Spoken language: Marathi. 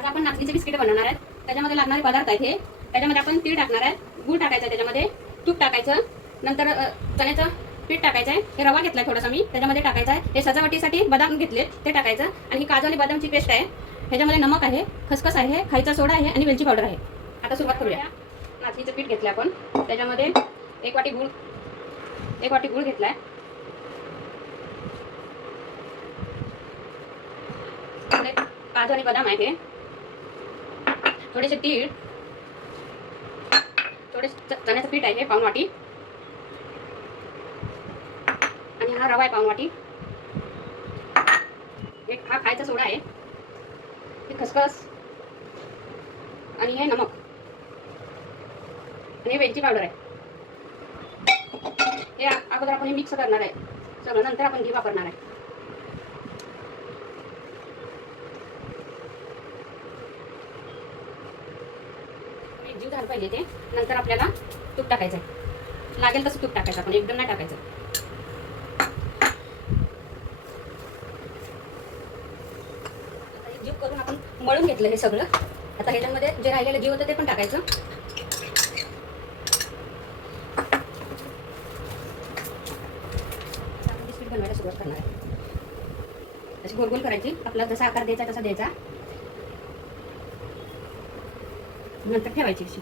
आज आपण नाचणीचे बिस्किट बनवणार आहेत. त्याच्यामध्ये लागणारे पदार्थ आहेत हे. त्याच्यामध्ये आपण तीळ टाकणार आहे, गूळ टाकायचा, त्याच्यामध्ये तूप टाकायचं, नंतर चण्याचं पीठ टाकायचं आहे. हे रवा घेतलाय थोडासा मी, त्याच्यामध्ये टाकायचा आहे. हे सजावटीसाठी बदाम घेतले ते टाकायचं, आणि ही काजू आणि बदामची पेस्ट आहे. ह्याच्यामध्ये नमक आहे, खसखस आहे, खायचा सोडा आहे आणि वेलची पावडर आहे. आता सुरुवात करूया. नाचणीचं पीठ घेतलं आपण, त्याच्यामध्ये एक वाटी गूळ घेतलाय, थोडे काजू आणि बदाम आहे, थोडेसे तीळ, थोडे चण्याचं पीठ आहे पाऊण वाटी, आणि हा रवा आहे पाऊण वाटी, एक हा खायचा सोडा आहे, हे खसखस आणि हे नमक आणि वेलची पावडर आहे. हे अगोदर आपण हे मिक्स करणार आहे सगळं, नंतर आपण घी वापरणार आहे. जीव झालं पाहिजे ते. नंतर आपल्याला तूप टाकायचं आहे, लागेल तसं तूप टाकायचं, आपण एकदम नाही टाकायचं. जीव करून आपण मळून घेतलं हे सगळं. आता ह्याच्यामध्ये जे राहिलेलं जीव होतं ते पण टाकायचं. आपण बिस्किट बनवायला सुरुवात करणार आहे. अशी गोल गोल करायची, आपला जसा आकार द्यायचा तसा द्यायचा, नंतर ठेवायची अशी.